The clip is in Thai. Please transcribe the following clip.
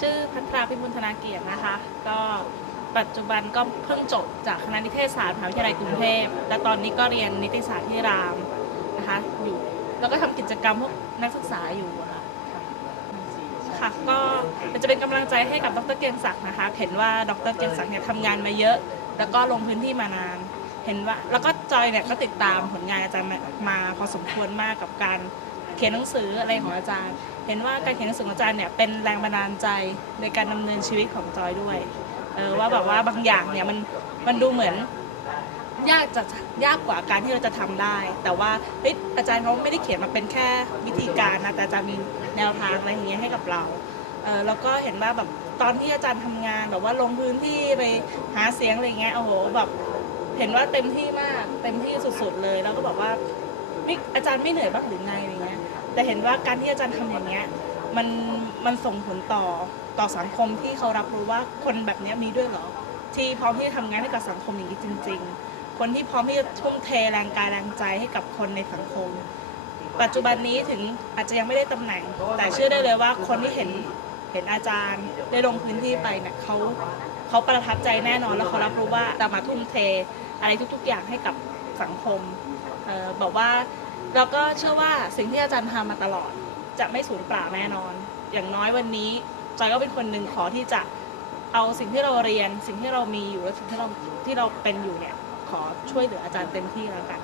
ชื่อพัทราพิมลธนาเกียรตินะคะ ก็ปัจจุบันก็เพิ่งจบจากคณะนิเทศศาสตร์มหาวิทยาลัยกรุงเทพ และตอนนี้ก็เรียนนิติศาสตร์ที่รามนะคะอยู่ แล้วก็ทำกิจกรรมพวกนักศึกษาอยู่อะค่ะ ค่ะก็จะเป็นกำลังใจให้กับดรเกียงศักดิ์นะคะ เห็นว่าดรเกียงศักดิ์เนี่ยทำงานมาเยอะ แล้วก็ลงพื้นที่มานาน เห็นว่า แล้วก็จอยเนี่ยก็ติดตามผลงานอาจารย์มาพอสมควรมากกับการ เขียนหนังสืออะไรของอาจารย์ เห็นว่าการเขียนหนังสือของอาจารย์เนี่ยเป็นแรงบันดาลใจในการดำเนินชีวิตของจอยด้วยเออว่าแบบว่าบางอย่างเนี่ยมันมันดูเหมือนยากจะยากกว่าการที่เราจะทำได้ แต่ว่าเฮ้ยอาจารย์เขาไม่ได้เขียนมาเป็นแค่วิธีการนะแต่อาจารย์มีแนวทางอะไรอย่างเงี้ยให้กับเราเออแล้วก็เห็นว่าแบบตอนที่อาจารย์ทำงานแบบว่าลงพื้นที่ไปหาเสียงอะไรเงี้ยโอ้โหแบบเห็นว่าเต็มที่มากเต็มที่สุด ๆ เลย แล้วก็บอกว่า ไม่อาจารย์ไม่เหนื่อยบ้างหรือไงอะไรเงี้ยแต่เห็นว่าการที่อาจารย์ทำอย่างเงี้ยมันมันส่งผลต่อต่อสังคมที่เขารับรู้ว่าคนแบบเนี้ยมีด้วยเหรอ ที่พร้อมที่จะทำงานให้กับสังคมอย่างนี้จริง ๆ คนที่พร้อมที่จะทุ่มเทแรงกายแรงใจให้กับคนในสังคม ปัจจุบันนี้ถึงอาจจะยังไม่ได้ตำแหน่ง แต่เชื่อได้เลยว่าคนที่เห็นเห็นอาจารย์ได้ลงพื้นที่ไปเนี่ยเขาเขาประทับใจแน่นอนแล้วเขารับรู้ว่าจะมาทุ่มเทอะไรทุก ๆ อย่างให้กับสังคม บอกว่าเราก็เชื่อว่าสิ่งที่อาจารย์ทำมาตลอด จะไม่สูญเปล่าแน่นอน อย่างน้อยวันนี้จอยก็เป็นคนหนึ่งขอที่จะเอาสิ่งที่เราเรียน สิ่งที่เรามีอยู่และสิ่งที่เราที่เราเป็นอยู่เนี่ยขอช่วยเหลืออาจารย์เต็มที่แล้วกัน